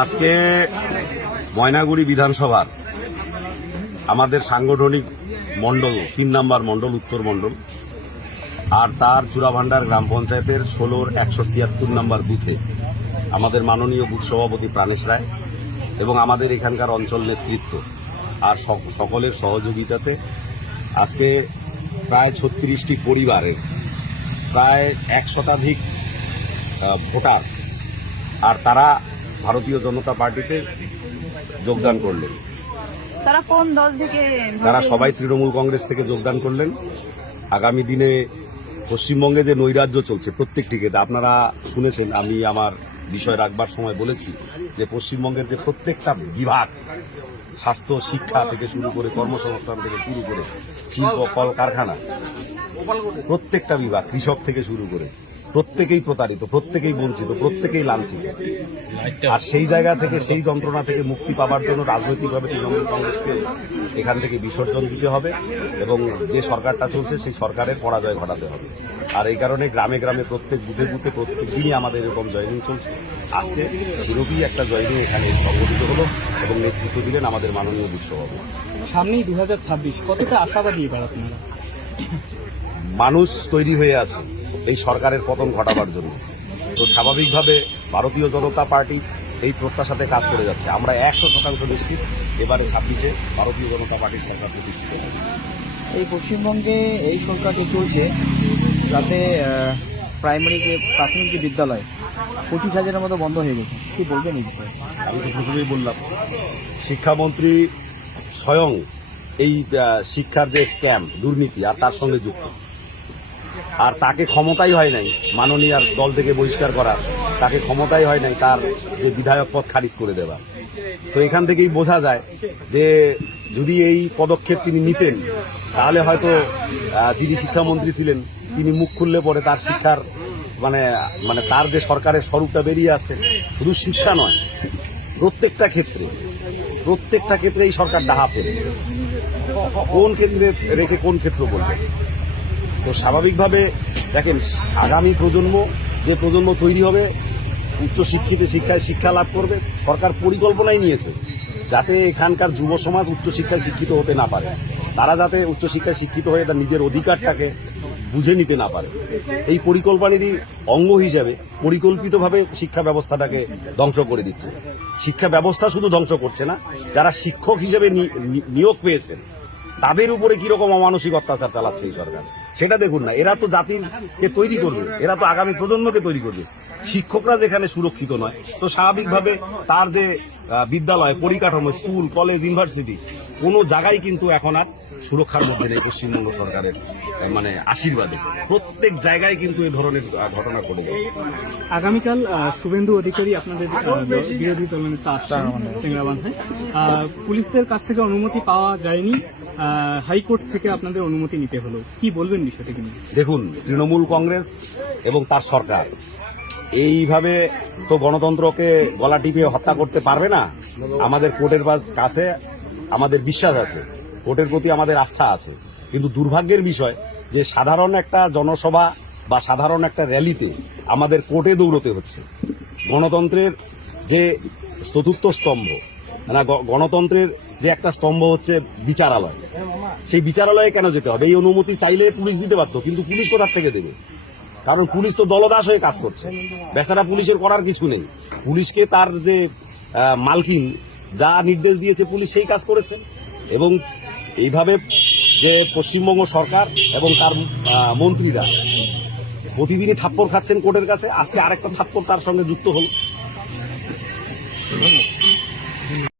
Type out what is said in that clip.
আজকে ময়নাগুড়ি বিধানসভার আমাদের সাংগঠনিক মণ্ডল, তিন নাম্বার মণ্ডল, উত্তর মণ্ডল, আর তার চূড়াভান্ডার গ্রাম পঞ্চায়েতের ষোলোর একশো ছিয়াত্তর নাম্বার বুথে আমাদের মাননীয় বুথ সভাপতি প্রাণেশ রায় এবং আমাদের এখানকার অঞ্চল নেতৃত্ব আর সকলের সহযোগিতাতে আজকে প্রায় ছত্রিশটি পরিবারের প্রায় এক শতাধিক ভোটার, আর তারা ভারতীয় জনতা পার্টিতে যোগদান করলেন। তারা কোন দল থেকে তারা সবাই তৃণমূল কংগ্রেস থেকে যোগদান করলেন। আগামী দিনে পশ্চিমবঙ্গে যে নৈরাজ্য চলছে প্রত্যেকটি ক্ষেত্রে আপনারা শুনেছেন আমি আমার বিষয় রাখবার সময় বলেছি যে পশ্চিমবঙ্গের যে প্রত্যেকটা বিভাগ স্বাস্থ্য শিক্ষা থেকে শুরু করে কর্মসংস্থান থেকে শুরু করে শিল্প কল কারখানা প্রত্যেকটা বিভাগ কৃষক থেকে শুরু করে প্রত্যেকেই প্রতারিত প্রত্যেকেই বঞ্চিত প্রত্যেকেই লাঞ্ছিত। আর সেই জায়গা থেকে সেই যন্ত্রণা থেকে মুক্তি পাওয়ার জন্য রাজনৈতিকভাবে তৃণমূল কংগ্রেসকে এখান থেকে বিসর্জন দিতে হবে এবং যে সরকারটা চলছে সেই সরকারের পরাজয় ঘটাতে হবে। আর এই কারণে গ্রামে গ্রামে প্রত্যেক বুথে বুথে প্রত্যেক দিনই আমাদের এরকম জয়নিং চলছে। আজকে সেরকমই একটা জয়নিং এখানে সংগঠিত হলো এবং নেতৃত্ব দিলেন আমাদের মাননীয় বিশ্ববাবু সামনেই দু হাজার ছাব্বিশ কতটা আশাবাদী এবার আপনারা? মানুষ তৈরি হয়ে আছে। এই সরকারের পতন ঘটাবার জন্য। তো স্বাভাবিকভাবে ভারতীয় জনতা পার্টি এই প্রত্যাশাতে কাজ করে যাচ্ছে। আমরা একশো শতাংশ নিশ্চিত এবারে ছাব্বিশে ভারতীয় জনতা পার্টির সরকার প্রতিষ্ঠিত হবে। এই পশ্চিমবঙ্গে এই সরকারটি চলছে? যাতে প্রাইমারি যে প্রাথমিক যে বিদ্যালয় পঁচিশ হাজারের মতো বন্ধ হয়ে গেছে। কি বলবেন এই বিষয়ে? আমি তো প্রথমেই বললাম শিক্ষামন্ত্রী স্বয়ং এই শিক্ষার যে স্ক্যাম দুর্নীতি আর তার সঙ্গে যুক্ত। আর তাকে ক্ষমতাই হয় নাই মাননীয় আর দল থেকে বহিষ্কার করার তাকে ক্ষমতাই হয় নাই তার যে বিধায়ক পদ খারিজ করে দেওয়া। তো এখান থেকেই বোঝা যায় যে যদি এই পদক্ষেপ তিনি নিতেন, তাহলে হয়তো যিনি শিক্ষামন্ত্রী ছিলেন, তিনি মুখ খুললে পরে তার শিক্ষার মানে মানে তার যে সরকারের স্বরূপটা বেরিয়ে আসতেন শুধু শিক্ষা নয়, প্রত্যেকটা ক্ষেত্রে প্রত্যেকটা ক্ষেত্রে এই সরকার ডাহা ফেলে কোন ক্ষেত্রে রেখে কোন ক্ষেত্র বলবে? তো স্বাভাবিকভাবে দেখেন, আগামী প্রজন্ম, যে প্রজন্ম তৈরি হবে, উচ্চশিক্ষিত শিক্ষায় শিক্ষা লাভ করবে, সরকার পরিকল্পনাই নিয়েছে যাতে এখানকার যুব সমাজ উচ্চশিক্ষায় শিক্ষিত হতে না পারে। তারা যাতে উচ্চশিক্ষায় শিক্ষিত হয়ে তার নিজের অধিকারটাকে বুঝে নিতে না পারে। এই পরিকল্পনারই অঙ্গ হিসেবে পরিকল্পিতভাবে শিক্ষা ব্যবস্থাটাকে ধ্বংস করে দিচ্ছে। শিক্ষা ব্যবস্থা শুধু ধ্বংস করছে না, যারা শিক্ষক হিসেবে নিয়োগ পেয়েছেন, তাদের উপরে কীরকম অমানসিক অত্যাচার চালাচ্ছে এই সরকার? সেটা দেখুন না, এরা তো জাতিকে তৈরি করবে, এরা তো আগামী প্রজন্মকে তৈরি করবে। শিক্ষকরা যেখানে সুরক্ষিত নয়, তো স্বাভাবিকভাবে তার যে বিদ্যালয়, পরিকাঠামো, স্কুল, কলেজ, ইউনিভার্সিটি কোনো জায়গায় কিন্তু এখন আর সুরক্ষার মধ্যে নেই পশ্চিমবঙ্গ সরকারের মানে আশীর্বাদে। প্রত্যেক জায়গায় কিন্তু এই ধরনের ঘটনা ঘটে যাচ্ছে আগামীকাল শুভেন্দু অধিকারী আপনাদের দ- বিরোধী দলনেতা আসছেন পুলিশদের কাছ থেকে অনুমতি পাওয়া যায়নি। হাইকোর্ট থেকে আপনাদের অনুমতি নিতে হলো। কি বলবেন বিষয়টা নিয়ে? দেখুন তৃণমূল কংগ্রেস এবং তার সরকার এইভাবে তো গণতন্ত্রকে গলা টিপে হত্যা করতে পারবে না? আমাদের কোর্টের বা- কাছে আমাদের বিশ্বাস আছে কোর্টের প্রতি আমাদের আস্থা আছে। কিন্তু দুর্ভাগ্যের বিষয় যে সাধারণ একটা জনসভা বা সাধারণ একটা র্যালিতে আমাদের কোর্টে দৌড়তে হচ্ছে। গণতন্ত্রের যে চতুর্থ স্তম্ভ না গণতন্ত্রের যে একটা স্তম্ভ হচ্ছে বিচারালয়। সেই বিচারালয়ে কেন যেতে হবে? এই অনুমতি চাইলে পুলিশ দিতে পারতো, কিন্তু পুলিশ কোথার থেকে দেবে? কারণ পুলিশ তো দলদাস হয়ে কাজ করছে। বেচারা পুলিশের করার কিছু নেই। পুলিশকে তার যে মালকিন যা নির্দেশ দিয়েছে পুলিশ সেই কাজ করেছে। এবং এইভাবে যে পশ্চিমবঙ্গ সরকার এবং তার মন্ত্রীরা প্রতিদিনই থাপ্পড় খাচ্ছেন কোর্টের কাছে, আজকে আরেকটা থাপ্পর তার সঙ্গে যুক্ত হল।